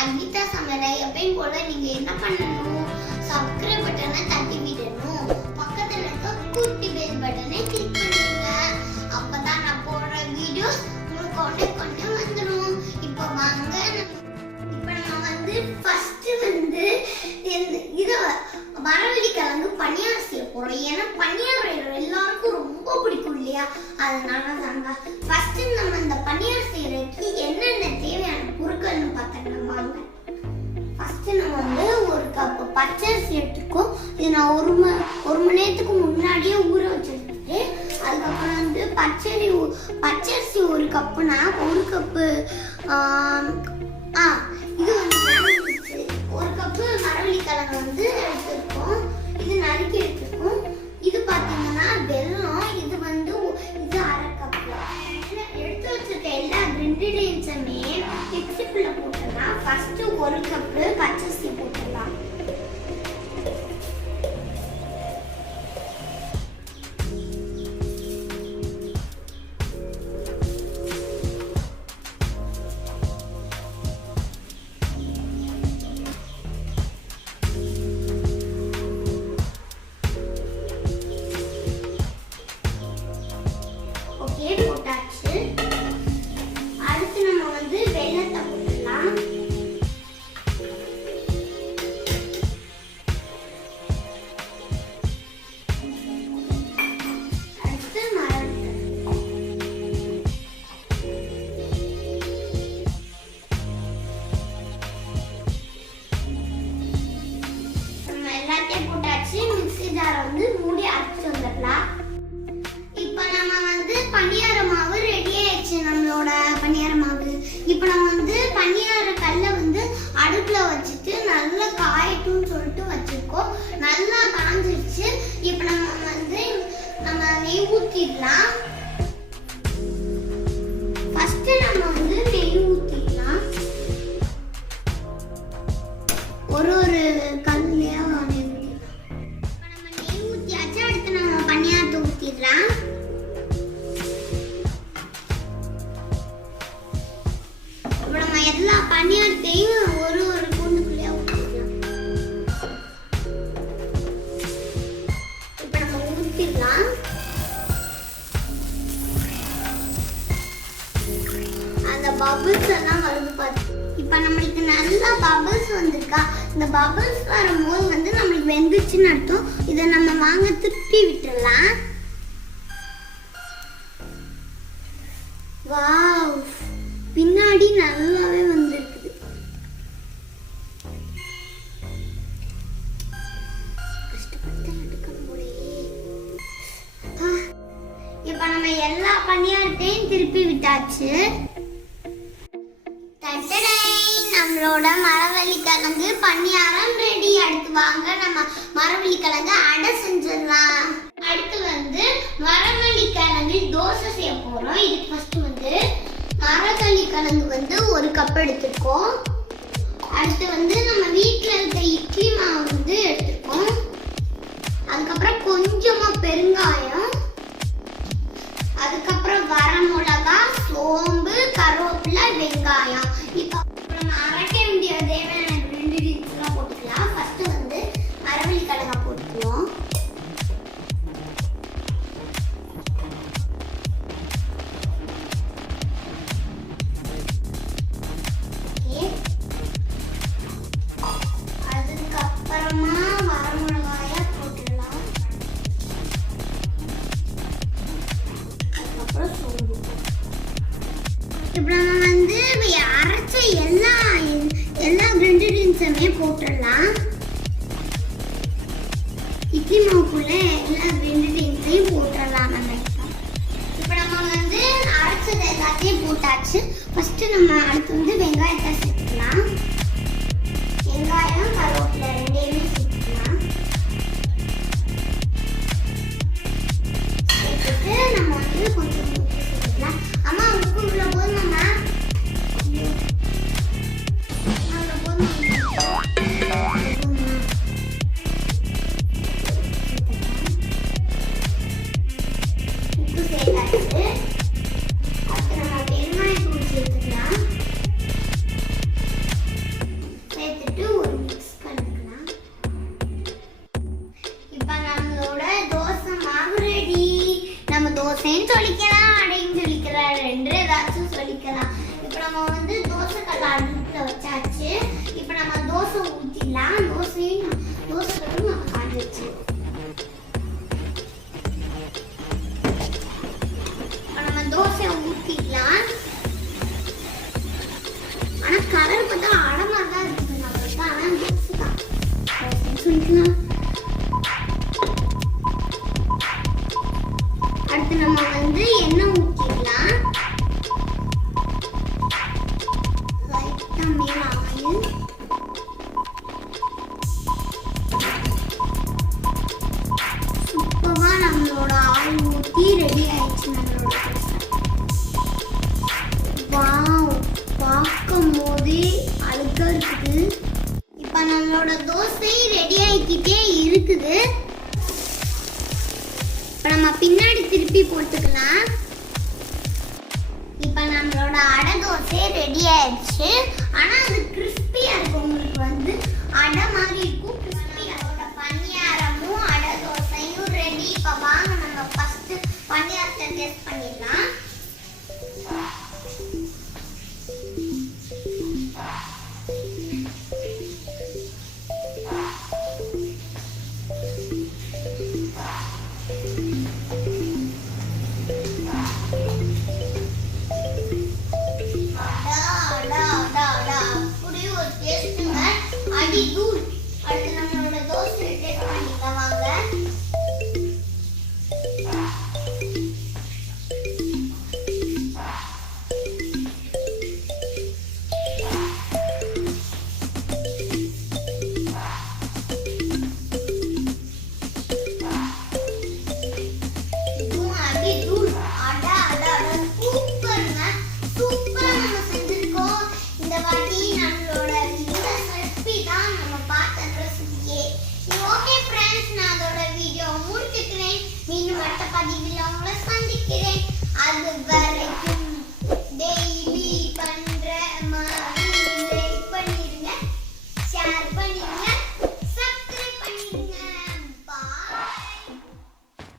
Advitha சமையலை எப்பயும் போல நீங்க என்ன பண்ணணும்? சப்ஸ்கிரைப் பட்டனை தட்டி விடணும். பக்கத்துல இருக்க குட்டி பெல் பட்டனை கிளிக் பண்ணுங்க. அப்பதான் நான் போடுற வீடியோஸ் உங்களுக்கு உடனே வந்துடும். இப்போ வாங்க, இப்போ நம்ம ஃபர்ஸ்ட் இத மரவள்ளி கிழங்கு பனியாரம் செய்ய போறோம். ஏன்னா பனியாரம் எல்லாருக்கும் ரொம்ப பிடிக்கும் இல்லையா? அதனால தாங்க ஃபர்ஸ்ட் நம்ம இந்த பனியாரம் செய்யறதுக்கு என்னென்ன தேவையான பொருட்கள்னு பார்த்தோம்னா வாங்க. ஃபர்ஸ்ட் நம்ம ஒரு கப் பச்சரிசி எடுத்துக்கோம். இது நான் ஒரு மணி நேரத்துக்கு முன்னாடியே ஊற வச்சிருக்கேன். அதுக்கப்புறம் பச்சரிசி ஒரு கப்புனா ஒரு கப்பு இது ஒரு கப்பு மரவள்ளி கிழங்கு எடுத்துருக்கோம். இது நறுக்கி எடுத்துருக்கோம். இது பார்த்தீங்கன்னா வெல்லம். இது அரை கப்பு. எடுத்து வச்சிருக்க எல்லா இன்கிரீடியன்ஸுமே மிக்ஸிக்குள்ள போட்டுடலாம். ஃபர்ஸ்ட் ஒரு கப்பு பச்சரிசி போட்டுடலாம். போட்டாச்சு. அடுத்து நம்ம வெல்லத்தை போட்டுடலாம். அடுத்து நம்ம எல்லாத்தையும் போட்டாச்சு. மிக்ஸி ஜாரை மூடி அரைச்சு வந்துடலாம். பனியார மாவு ரெடி ஆயிடுச்சு. நம்மளோட பனியார மாவு இப்போ நம்ம பனியார கல்லை அடுப்புல வச்சுட்டு நல்லா காயட்டும்னு சொல்லிட்டு வச்சிருக்கோம். நல்லா காஞ்சிருச்சு. இப்போ நம்ம நெய் ஊத்திடலாம். ஃபர்ஸ்ட் நம்ம நெய் ஊத்திடலாம். ஒரு கல்லையா நெய் ஊத்திடலாம். நம்ம நெய் ஊத்தியாச்சு. அடுத்து நம்ம பனியாரத்தை ஊத்திடலாம். எல்லா பனியாரத்தையும் ஒரு கூண்டுக்குள்ளேயே ஊற்றிடலாம். இப்போ நம்ம ஊற்றிடலாம். அந்த பபிள்ஸ் எல்லாம் வருது பார்த்து. இப்போ நம்மளுக்கு நல்லா பபிள்ஸ் வந்திருக்கா? இந்த பபிள்ஸ் வரும்போது நம்மளுக்கு வெந்துச்சுன்னு அர்த்தம். இதை நம்ம வாங்க திருப்பி விட்டுடலாம். வாவ், பின்னாடி நல்லாவே வந்திருக்குது. இப்ப நம்ம எல்லா பனியாரத்தையும் திருப்பி விட்டாச்சு. நம்மளோட மரவள்ளி கிழங்கு பனியாரம் ரெடி. அடுத்து வாங்க நம்ம மரவள்ளி கிழங்கு அடை செஞ்சிடலாம். அடுத்து மரவள்ளி கிழங்கு தோசை செய்ய போறோம். இதுக்கு ஃபர்ஸ்ட் மரவள்ளி கிழங்கு ஒரு கப் எடுத்துருக்கோம். அடுத்து நம்ம வீட்டில் இருக்க இட்லி மாவு எடுத்துருக்கோம். அதுக்கப்புறம் கொஞ்சமா பெருங்காயம், அதுக்கப்புறம் வரமிளகா, சோம்பு, கருவேப்பிலை, வெங்காயம். இப்போ நம்ம அரைக்க வேண்டிய தேவையான இன்கிரீடியன்ஸ்லாம் போட்டுக்கலாம். ஃபர்ஸ்ட் மரவள்ளி கிழங்கா போட்டுக்குவோம். இப்போ நம்ம அரைச்ச எல்லா இன்கிரீடியன்ஸுமே போட்டுடலாம். இட்லி மாவுக்குள்ள எல்லா இன்கிரீடியன்ஸையும் போட்டுடலாம். நம்ம இப்போ நம்ம அரைச்சது எல்லாத்தையும் போட்டாச்சு. ஃபர்ஸ்ட் நம்ம அடுத்து வெங்காயத்தை சேர்த்துக்கலாம். வெங்காயம், கருவேப்பிலை ரெண்டையுமே சேர்த்துக்கலாம். சேர்த்துட்டு நம்ம கொஞ்சம் உப்பு சேர்த்துக்கலாம். அம்மா உப்பு உள்ள போது நம்ம உப்பு சேர்த்தாச்சு. அடுத்து நம்ம பெருங்காயத்தூள் சேர்த்துக்கலாம். தோசைன்னு சொல்லிக்கலாம், அடைன்னு சொல்லிக்கலாம், ரெண்டு ஏதாச்சும் சொல்லிக்கலாம். இப்போ நம்ம வந்து தோசை கல்ல அடுப்புல வச்சாச்சு. இப்போ நம்ம தோசை ஊற்றிடலாம். தோசை கல்லும் நம்ம காஞ்சிச்சு. இப்போ நம்ம தோசையை ஊற்றிடலாம். ஆனால் கலர் பார்த்தா அடை மாதிரி தான் இருக்குது நம்மளுக்கு. ஆனால் தோசை தான் தோசைன்னு சொல்லிக்கலாம். அடுத்து நம்ம வந்து எண்ணெய் ஊற்றிடலாம். லைட்டா மேல ஆயில். சூப்பரா நம்மளோட ஆயில் ஊற்றி ரெடி ஆயிடுச்சு நம்மளோட தோசை. வாவ், பார்க்கும் போதே அழகா இருக்குது. இப்போ நம்மளோட தோசை ரெடி ஆகிக்கிட்டே இருக்குது. இப்போ நம்ம பின்னாடி திருப்பி போட்டுக்கலாம். இப்போ நம்மளோட அடை தோசை ரெடி ஆயிடுச்சு. ஆனால் அது கிறிஸ்பியாக இருக்கும். உங்களுக்கு வந்து அடை மாதிரி இருக்கும்.